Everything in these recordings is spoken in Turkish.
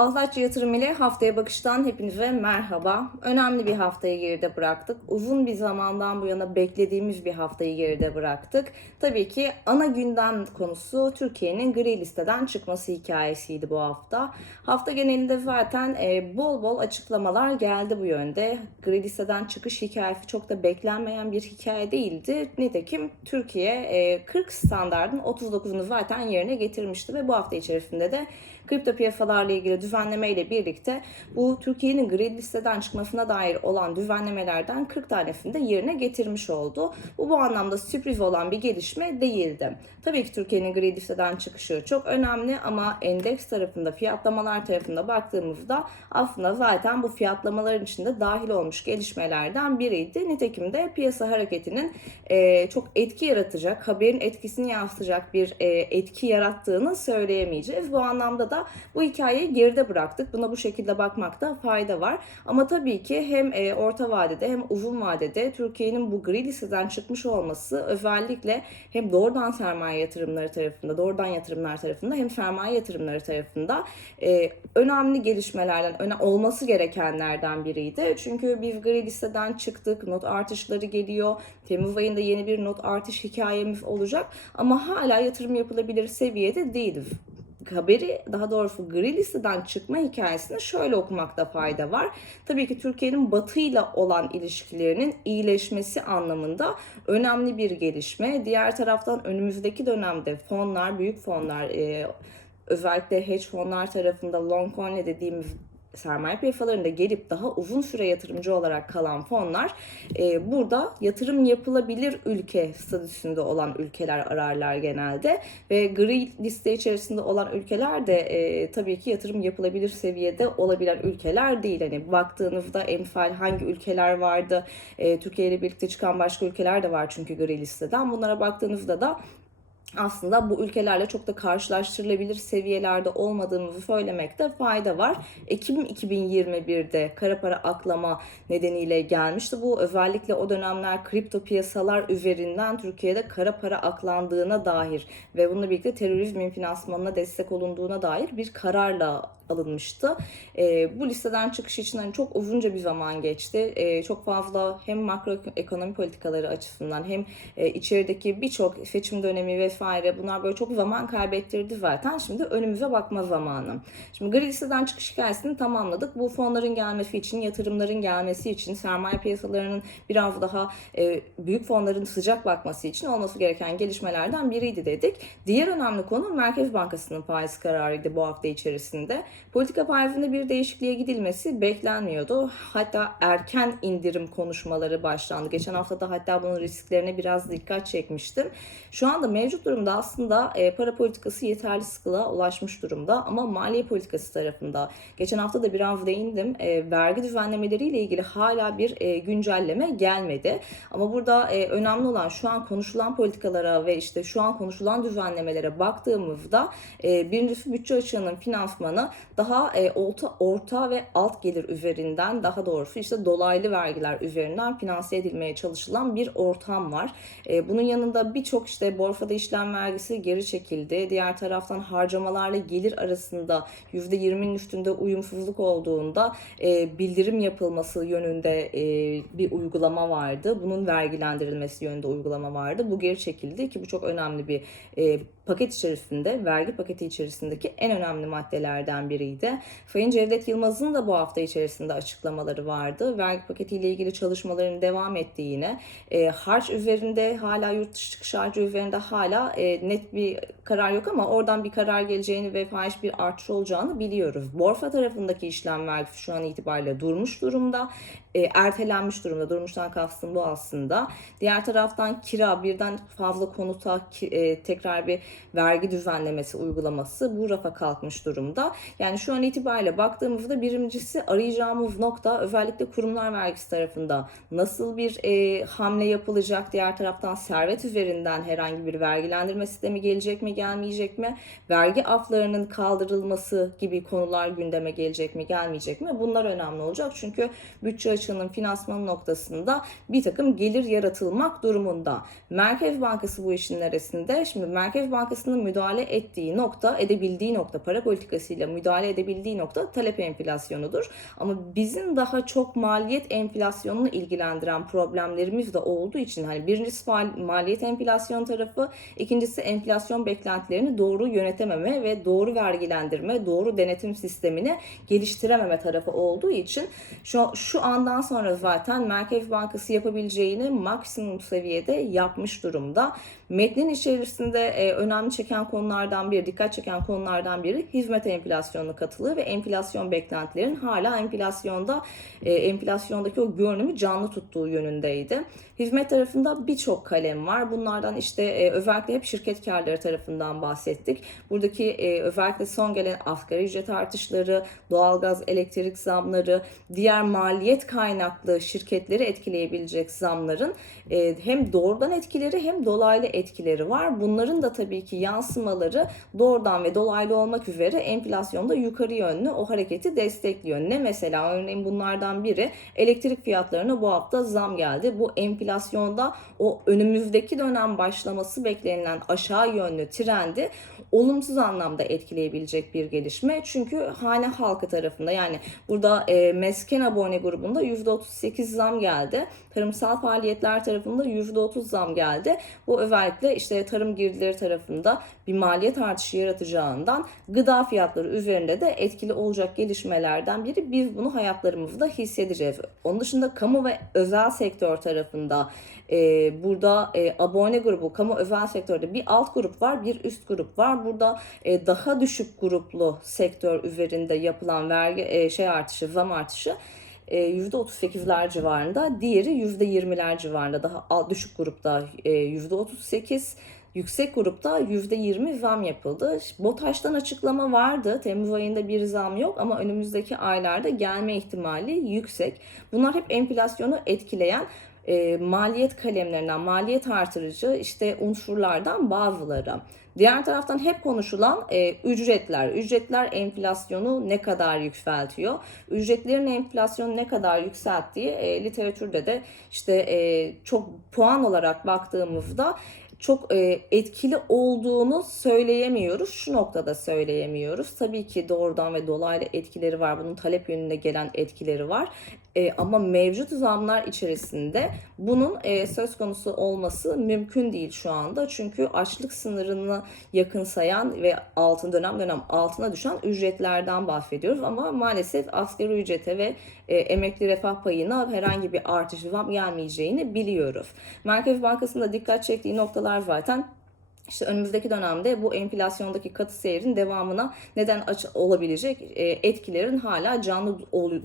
Azlaççı Yatırım ile haftaya bakıştan hepinize merhaba. Önemli bir haftayı geride bıraktık. Uzun bir zamandan bu yana beklediğimiz bir haftayı geride bıraktık. Tabii ki ana gündem konusu Türkiye'nin gri listeden çıkması hikayesiydi bu hafta. Hafta genelinde zaten e, bol bol açıklamalar geldi bu yönde. Gri listeden çıkış hikayesi çok da beklenmeyen bir hikaye değildi. Nitekim Türkiye e, 40 standardın 39'unu zaten yerine getirmişti ve bu hafta içerisinde de kripto piyasalarla ilgili düzenleme ile birlikte bu Türkiye'nin gri listeden çıkmasına dair olan düzenlemelerden 40 tanesini de yerine getirmiş oldu. Bu bu anlamda sürpriz olan bir gelişme değildi. Tabii ki Türkiye'nin gri listeden çıkışı çok önemli ama endeks tarafında, fiyatlamalar tarafında baktığımızda aslında zaten bu fiyatlamaların içinde dahil olmuş gelişmelerden biriydi. Nitekim de piyasa hareketinin e, çok etki yaratacak, haberin etkisini yansıtacak bir e, etki yarattığını söyleyemeyeceğiz. Bu anlamda da bu hikayeyi geride bıraktık. Buna bu şekilde bakmakta fayda var. Ama tabii ki hem e, orta vadede hem uzun vadede Türkiye'nin bu gri listeden çıkmış olması özellikle hem doğrudan sermaye yatırımları tarafında, doğrudan yatırımlar tarafında hem sermaye yatırımları tarafında e, önemli gelişmelerden, öne, olması gerekenlerden biriydi. Çünkü biz gri listeden çıktık, not artışları geliyor. Temmuz ayında yeni bir not artış hikayemiz olacak ama hala yatırım yapılabilir seviyede değiliz haberi daha doğrusu gri listeden çıkma hikayesini şöyle okumakta fayda var. Tabii ki Türkiye'nin batıyla olan ilişkilerinin iyileşmesi anlamında önemli bir gelişme. Diğer taraftan önümüzdeki dönemde fonlar, büyük fonlar, e, özellikle hedge fonlar tarafında long only dediğimiz sermaye piyasalarında gelip daha uzun süre yatırımcı olarak kalan fonlar e, burada yatırım yapılabilir ülke statüsünde olan ülkeler ararlar genelde. Ve gri liste içerisinde olan ülkeler de e, tabii ki yatırım yapılabilir seviyede olabilen ülkeler değil. Hani baktığınızda emsal hangi ülkeler vardı? E, Türkiye ile birlikte çıkan başka ülkeler de var çünkü gri listeden. Bunlara baktığınızda da aslında bu ülkelerle çok da karşılaştırılabilir seviyelerde olmadığımızı söylemekte fayda var. Ekim 2021'de kara para aklama nedeniyle gelmişti. Bu özellikle o dönemler kripto piyasalar üzerinden Türkiye'de kara para aklandığına dair ve bununla birlikte terörizmin finansmanına destek olunduğuna dair bir kararla alınmıştı. E, bu listeden çıkış için hani çok uzunca bir zaman geçti. E, çok fazla hem makroekonomi politikaları açısından hem e, içerideki birçok seçim dönemi vesaire bunlar böyle çok zaman kaybettirdi zaten. Şimdi önümüze bakma zamanı. Şimdi gri listeden çıkış hikayesini tamamladık. Bu fonların gelmesi için, yatırımların gelmesi için, sermaye piyasalarının biraz daha e, büyük fonların sıcak bakması için olması gereken gelişmelerden biriydi dedik. Diğer önemli konu Merkez Bankası'nın faiz kararıydı bu hafta içerisinde. Politika faizinde bir değişikliğe gidilmesi beklenmiyordu. Hatta erken indirim konuşmaları başlandı. Geçen hafta da hatta bunun risklerine biraz dikkat çekmiştim. Şu anda mevcut durumda aslında e, para politikası yeterli sıkılığa ulaşmış durumda ama maliye politikası tarafında geçen hafta da biraz değindim. E, vergi düzenlemeleriyle ilgili hala bir e, güncelleme gelmedi. Ama burada önemli olan şu an konuşulan politikalara ve işte şu an konuşulan düzenlemelere baktığımızda birincisi bütçe açığının finansmanı daha e, orta, orta ve alt gelir üzerinden daha doğrusu işte dolaylı vergiler üzerinden finanse edilmeye çalışılan bir ortam var. E, bunun yanında birçok işte borsada işlem vergisi geri çekildi. Diğer taraftan harcamalarla gelir arasında %20'nin üstünde uyumsuzluk olduğunda e, bildirim yapılması yönünde e, bir uygulama vardı. Bunun vergilendirilmesi yönünde uygulama vardı. Bu geri çekildi ki bu çok önemli bir e, paket içerisinde, vergi paketi içerisindeki en önemli maddelerden biriydi. Sayın Cevdet Yılmaz'ın da bu hafta içerisinde açıklamaları vardı. Vergi paketiyle ilgili çalışmaların devam ettiğine, e, harç üzerinde hala yurt dışı çıkış harcı üzerinde hala e, net bir karar yok ama oradan bir karar geleceğini ve faiz bir artış olacağını biliyoruz. Borsa tarafındaki işlem vergisi şu an itibariyle durmuş durumda. E, ertelenmiş durumda. Durmuştan kastım bu aslında. Diğer taraftan kira birden fazla konuta e, tekrar bir vergi düzenlemesi uygulaması bu rafa kalkmış durumda. Yani şu an itibariyle baktığımızda birincisi arayacağımız nokta özellikle kurumlar vergisi tarafında nasıl bir e, hamle yapılacak? Diğer taraftan servet üzerinden herhangi bir vergilendirme sistemi gelecek mi gelmeyecek mi? Vergi aflarının kaldırılması gibi konular gündeme gelecek mi gelmeyecek mi? Bunlar önemli olacak çünkü bütçe açığının finansmanı noktasında bir takım gelir yaratılmak durumunda. Merkez Bankası bu işin neresinde? Şimdi Merkez Bankası'nın müdahale ettiği nokta, edebildiği nokta para politikasıyla müdahale müdahale edebildiği nokta talep enflasyonudur. Ama bizim daha çok maliyet enflasyonunu ilgilendiren problemlerimiz de olduğu için hani birincisi mal- maliyet enflasyon tarafı, ikincisi enflasyon beklentilerini doğru yönetememe ve doğru vergilendirme, doğru denetim sistemini geliştirememe tarafı olduğu için şu, şu andan sonra zaten Merkez Bankası yapabileceğini maksimum seviyede yapmış durumda. Metnin içerisinde e, önemli çeken konulardan biri, dikkat çeken konulardan biri hizmet enflasyonuna katılığı ve enflasyon beklentilerin hala enflasyonda e, enflasyondaki o görünümü canlı tuttuğu yönündeydi. Hizmet tarafında birçok kalem var. Bunlardan işte e, özellikle hep şirket karları tarafından bahsettik. Buradaki e, özellikle son gelen asgari ücret artışları, doğalgaz, elektrik zamları, diğer maliyet kaynaklı şirketleri etkileyebilecek zamların e, hem doğrudan etkileri hem dolaylı etkileri var. Bunların da tabii ki yansımaları doğrudan ve dolaylı olmak üzere enflasyonda yukarı yönlü o hareketi destekliyor. Ne mesela örneğin bunlardan biri elektrik fiyatlarına bu hafta zam geldi. Bu enflasyonda o önümüzdeki dönem başlaması beklenilen aşağı yönlü trendi olumsuz anlamda etkileyebilecek bir gelişme. Çünkü hane halkı tarafında yani burada e, mesken abone grubunda %38 zam geldi. Tarımsal faaliyetler tarafında %30 zam geldi. Bu özellikle işte tarım girdileri tarafında bir maliyet artışı yaratacağından gıda fiyatları üzerinde de etkili olacak gelişmelerden biri. Biz bunu hayatlarımızda hissedeceğiz. Onun dışında kamu ve özel sektör tarafında e, burada e, abone grubu, kamu özel sektörde bir alt grup var, bir üst grup var. Burada e, daha düşük gruplu sektör üzerinde yapılan vergi e, şey artışı, zam artışı %38'ler civarında, diğeri %20'ler civarında. Daha düşük grupta %38, yüksek grupta %20 zam yapıldı. BOTAŞ'tan açıklama vardı. Temmuz ayında bir zam yok ama önümüzdeki aylarda gelme ihtimali yüksek. Bunlar hep enflasyonu etkileyen e, maliyet kalemlerinden, maliyet artırıcı işte unsurlardan bazıları. Diğer taraftan hep konuşulan e, ücretler. Ücretler enflasyonu ne kadar yükseltiyor? Ücretlerin enflasyonu ne kadar yükselttiği e, literatürde de işte e, çok puan olarak baktığımızda çok e, etkili olduğunu söyleyemiyoruz. Şu noktada söyleyemiyoruz. Tabii ki doğrudan ve dolaylı etkileri var. Bunun talep yönünde gelen etkileri var. E, ama mevcut zamlar içerisinde bunun e, söz konusu olması mümkün değil şu anda. Çünkü açlık sınırını yakınsayan ve altın dönem dönem altına düşen ücretlerden bahsediyoruz. Ama maalesef asgari ücrete ve e, emekli refah payına herhangi bir artış zam gelmeyeceğini biliyoruz. Merkez Bankası'nda dikkat çektiği noktalar zaten işte önümüzdeki dönemde bu enflasyondaki katı seyrin devamına neden aç olabilecek e, etkilerin hala canlı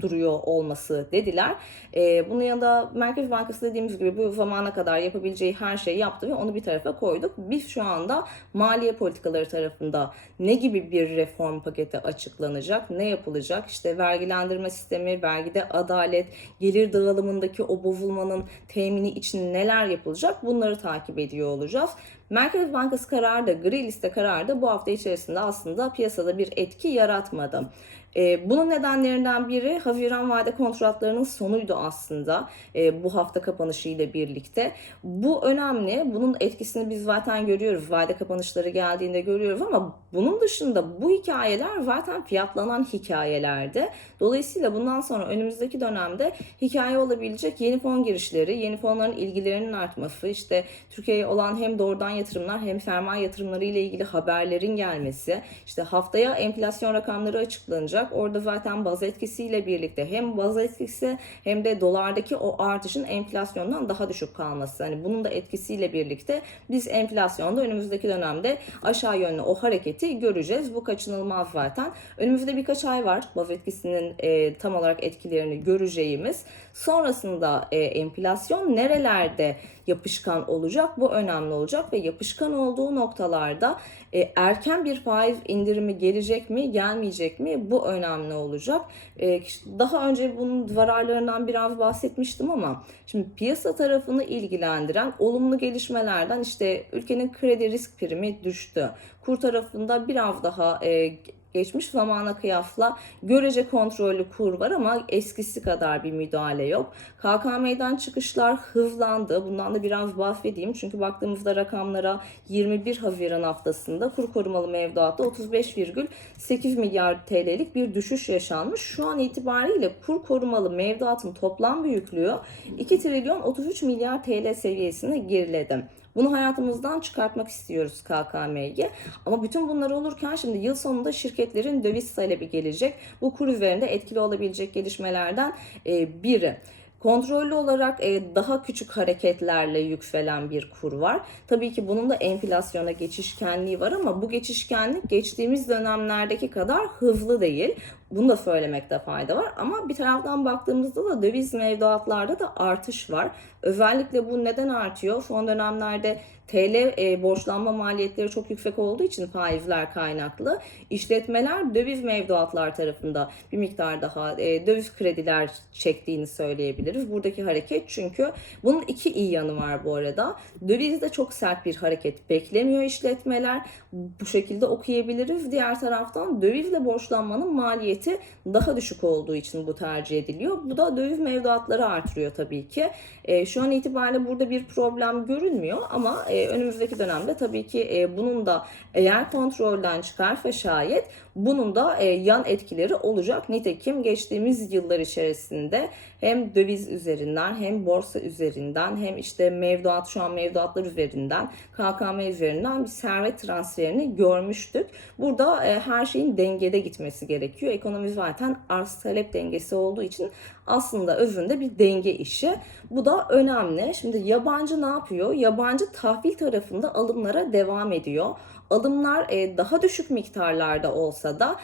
duruyor olması dediler. E, bunun yanında Merkez Bankası dediğimiz gibi bu zamana kadar yapabileceği her şeyi yaptı ve onu bir tarafa koyduk. Biz şu anda maliye politikaları tarafında ne gibi bir reform paketi açıklanacak, ne yapılacak? İşte vergilendirme sistemi, vergide adalet, gelir dağılımındaki o bozulmanın temini için neler yapılacak bunları takip ediyor olacağız. Merkez Bankası kararı da gri liste kararı da bu hafta içerisinde aslında piyasada bir etki yaratmadı. E, bunun nedenlerinden biri Haziran vade kontratlarının sonuydu aslında e, bu hafta kapanışı ile birlikte. Bu önemli. Bunun etkisini biz zaten görüyoruz. Vade kapanışları geldiğinde görüyoruz ama bunun dışında bu hikayeler zaten fiyatlanan hikayelerdi. Dolayısıyla bundan sonra önümüzdeki dönemde hikaye olabilecek yeni fon girişleri, yeni fonların ilgilerinin artması, işte Türkiye'ye olan hem doğrudan yatırımlar hem sermaye yatırımları ile ilgili haberlerin gelmesi, işte haftaya enflasyon rakamları açıklanacak. Orada zaten baz etkisiyle birlikte hem baz etkisi hem de dolardaki o artışın enflasyondan daha düşük kalması. Hani bunun da etkisiyle birlikte biz enflasyonda önümüzdeki dönemde aşağı yönlü o hareketi göreceğiz. Bu kaçınılmaz zaten. Önümüzde birkaç ay var baz etkisinin e, tam olarak etkilerini göreceğimiz. Sonrasında e, enflasyon nerelerde yapışkan olacak? Bu önemli olacak ve yapışkan olduğu noktalarda e, erken bir faiz indirimi gelecek mi, gelmeyecek mi? Bu önemli olacak. E, daha önce bunun zararlarından biraz bahsetmiştim ama şimdi piyasa tarafını ilgilendiren olumlu gelişmelerden işte ülkenin kredi risk primi düştü. Kur tarafında biraz daha e, geçmiş zamana kıyasla görece kontrollü kur var ama eskisi kadar bir müdahale yok. KKM'den çıkışlar hızlandı. Bundan da biraz bahsedeyim. Çünkü baktığımızda rakamlara 21 Haziran haftasında kur korumalı mevduatta 35,8 milyar TL'lik bir düşüş yaşanmış. Şu an itibariyle kur korumalı mevduatın toplam büyüklüğü 2 trilyon 33 milyar TL seviyesine geriledi. Bunu hayatımızdan çıkartmak istiyoruz KKM'yi. Ama bütün bunlar olurken şimdi yıl sonunda şirketlerin döviz talebi gelecek. Bu kur üzerinde etkili olabilecek gelişmelerden e, biri. Kontrollü olarak e, daha küçük hareketlerle yükselen bir kur var. Tabii ki bunun da enflasyona geçişkenliği var ama bu geçişkenlik geçtiğimiz dönemlerdeki kadar hızlı değil. Bunu da söylemekte fayda var. Ama bir taraftan baktığımızda da döviz mevduatlarda da artış var. Özellikle bu neden artıyor? Son dönemlerde TL e, borçlanma maliyetleri çok yüksek olduğu için faizler kaynaklı. İşletmeler döviz mevduatlar tarafında bir miktar daha e, döviz krediler çektiğini söyleyebiliriz. Buradaki hareket çünkü bunun iki iyi yanı var bu arada. Dövizde çok sert bir hareket beklemiyor işletmeler. Bu şekilde okuyabiliriz. Diğer taraftan dövizle borçlanmanın maliyeti daha düşük olduğu için bu tercih ediliyor. Bu da döviz mevduatları artırıyor tabii ki. E, şu an itibariyle burada bir problem görünmüyor ama e, önümüzdeki dönemde tabii ki e, bunun da eğer kontrolden çıkarsa şayet bunun da e, yan etkileri olacak. Nitekim geçtiğimiz yıllar içerisinde hem döviz üzerinden hem borsa üzerinden hem işte mevduat şu an mevduatlar üzerinden KKM üzerinden bir servet transferini görmüştük. Burada e, her şeyin dengede gitmesi gerekiyor. Ekonomi zaten arz talep dengesi olduğu için aslında özünde bir denge işi. Bu da önemli. Şimdi yabancı ne yapıyor? Yabancı tahvil tarafında alımlara devam ediyor. Alımlar daha düşük miktarlarda olsa da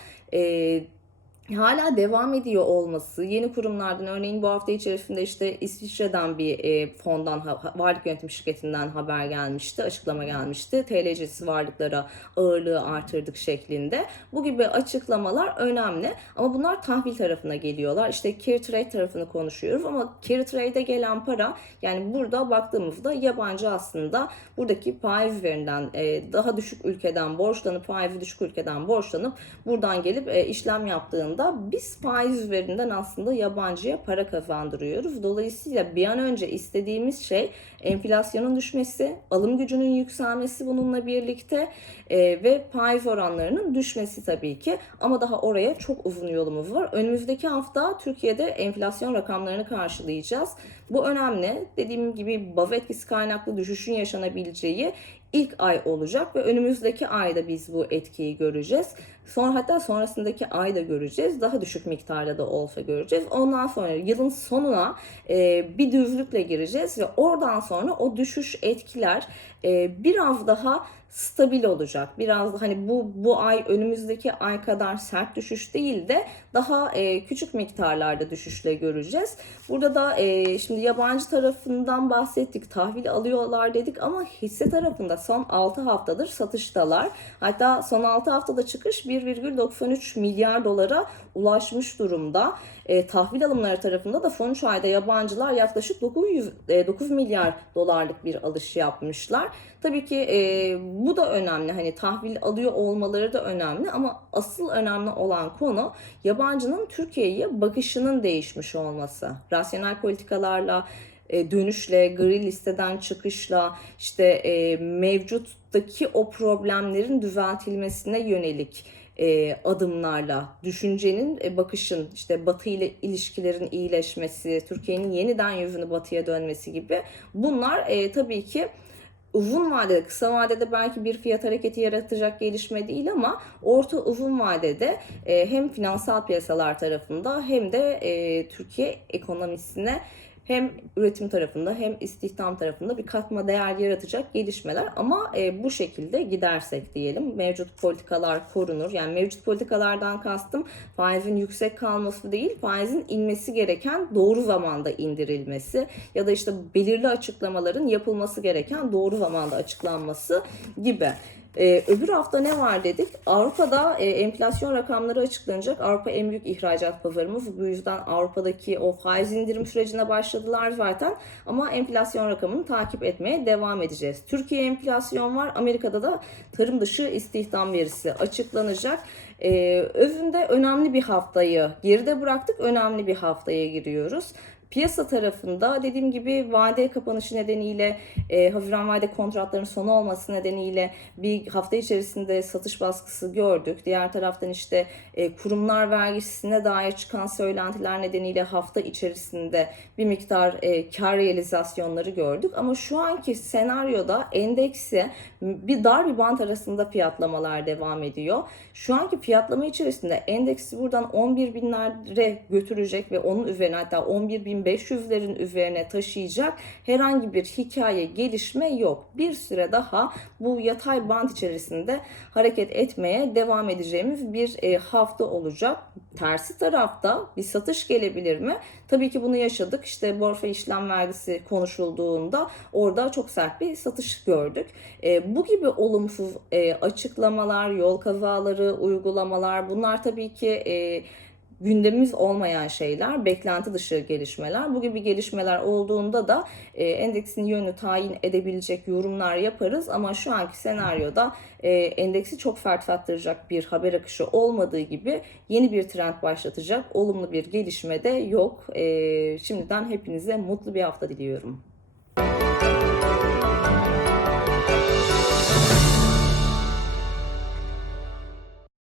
hala devam ediyor olması, yeni kurumlardan örneğin bu hafta içerisinde işte İsviçre'den bir e, fondan, varlık yönetim şirketinden haber gelmişti, açıklama gelmişti. TL'cisi varlıklara ağırlığı artırdık şeklinde. Bu gibi açıklamalar önemli ama bunlar tahvil tarafına geliyorlar. İşte carry trade tarafını konuşuyoruz ama carry trade'e gelen para yani burada baktığımızda yabancı aslında buradaki faiz üzerinden e, daha düşük ülkeden borçlanıp faizi düşük ülkeden borçlanıp buradan gelip e, işlem yaptığında biz faiz üzerinden aslında yabancıya para kazandırıyoruz. Dolayısıyla bir an önce istediğimiz şey enflasyonun düşmesi, alım gücünün yükselmesi bununla birlikte e, ve faiz oranlarının düşmesi tabii ki. Ama daha oraya çok uzun yolumuz var. Önümüzdeki hafta Türkiye'de enflasyon rakamlarını karşılayacağız. Bu önemli. Dediğim gibi baz etkisi kaynaklı düşüşün yaşanabileceği ilk ay olacak ve önümüzdeki ayda biz bu etkiyi göreceğiz. Sonra hatta sonrasındaki ayda göreceğiz. Daha düşük miktarda da olsa göreceğiz. Ondan sonra yılın sonuna e, bir düzlükle gireceğiz ve oradan sonra o düşüş etkiler e, biraz daha stabil olacak. Biraz hani bu bu ay önümüzdeki ay kadar sert düşüş değil de daha e, küçük miktarlarda düşüşle göreceğiz. Burada da e, şimdi yabancı tarafından bahsettik. Tahvil alıyorlar dedik ama hisse tarafında son 6 haftadır satıştalar. Hatta son 6 haftada çıkış 1,93 milyar dolara ulaşmış durumda. E, tahvil alımları tarafında da son 3 ayda yabancılar yaklaşık 900, e, 9 milyar dolarlık bir alış yapmışlar. Tabii ki e, bu da önemli. Hani tahvil alıyor olmaları da önemli ama asıl önemli olan konu yabancının Türkiye'ye bakışının değişmiş olması. Rasyonel politikalarla e, dönüşle, gri listeden çıkışla, işte e, mevcuttaki o problemlerin düzeltilmesine yönelik e, adımlarla, düşüncenin, bakışın, işte Batı ile ilişkilerin iyileşmesi, Türkiye'nin yeniden yüzünü Batı'ya dönmesi gibi bunlar tabii ki uzun vadede, kısa vadede belki bir fiyat hareketi yaratacak gelişme değil ama orta uzun vadede e, hem finansal piyasalar tarafında hem de e, Türkiye ekonomisine hem üretim tarafında hem istihdam tarafında bir katma değer yaratacak gelişmeler ama e, bu şekilde gidersek diyelim mevcut politikalar korunur. Yani mevcut politikalardan kastım faizin yüksek kalması değil faizin inmesi gereken doğru zamanda indirilmesi ya da işte belirli açıklamaların yapılması gereken doğru zamanda açıklanması gibi. Ee, öbür hafta ne var dedik? Avrupa'da e, enflasyon rakamları açıklanacak. Avrupa en büyük ihracat pazarımız. Bu yüzden Avrupa'daki o faiz indirim sürecine başladılar zaten. Ama enflasyon rakamını takip etmeye devam edeceğiz. Türkiye enflasyon var. Amerika'da da tarım dışı istihdam verisi açıklanacak. Ee, özünde önemli bir haftayı geride bıraktık. Önemli bir haftaya giriyoruz. Piyasa tarafında dediğim gibi vade kapanışı nedeniyle e, Haziran vade kontratlarının sonu olması nedeniyle bir hafta içerisinde satış baskısı gördük. Diğer taraftan işte e, kurumlar vergisine dair çıkan söylentiler nedeniyle hafta içerisinde bir miktar e, kar realizasyonları gördük. Ama şu anki senaryoda endeksi bir dar bir bant arasında fiyatlamalar devam ediyor. Şu anki fiyatlama içerisinde endeksi buradan 11 binlere götürecek ve onun üzerine hatta 11.500'lerin üzerine taşıyacak herhangi bir hikaye gelişme yok. Bir süre daha bu yatay bant içerisinde hareket etmeye devam edeceğimiz bir e, hafta olacak. Tersi tarafta bir satış gelebilir mi? Tabii ki bunu yaşadık. İşte borsa işlem vergisi konuşulduğunda orada çok sert bir satış gördük. E, bu gibi olumsuz e, açıklamalar, yol kazaları, uygulamalar bunlar tabii ki gündemimiz olmayan şeyler, beklenti dışı gelişmeler. Bu gibi gelişmeler olduğunda da e, endeksin yönü tayin edebilecek yorumlar yaparız ama şu anki senaryoda e, endeksi çok fertlattıracak bir haber akışı olmadığı gibi yeni bir trend başlatacak olumlu bir gelişme de yok. E, şimdiden hepinize mutlu bir hafta diliyorum.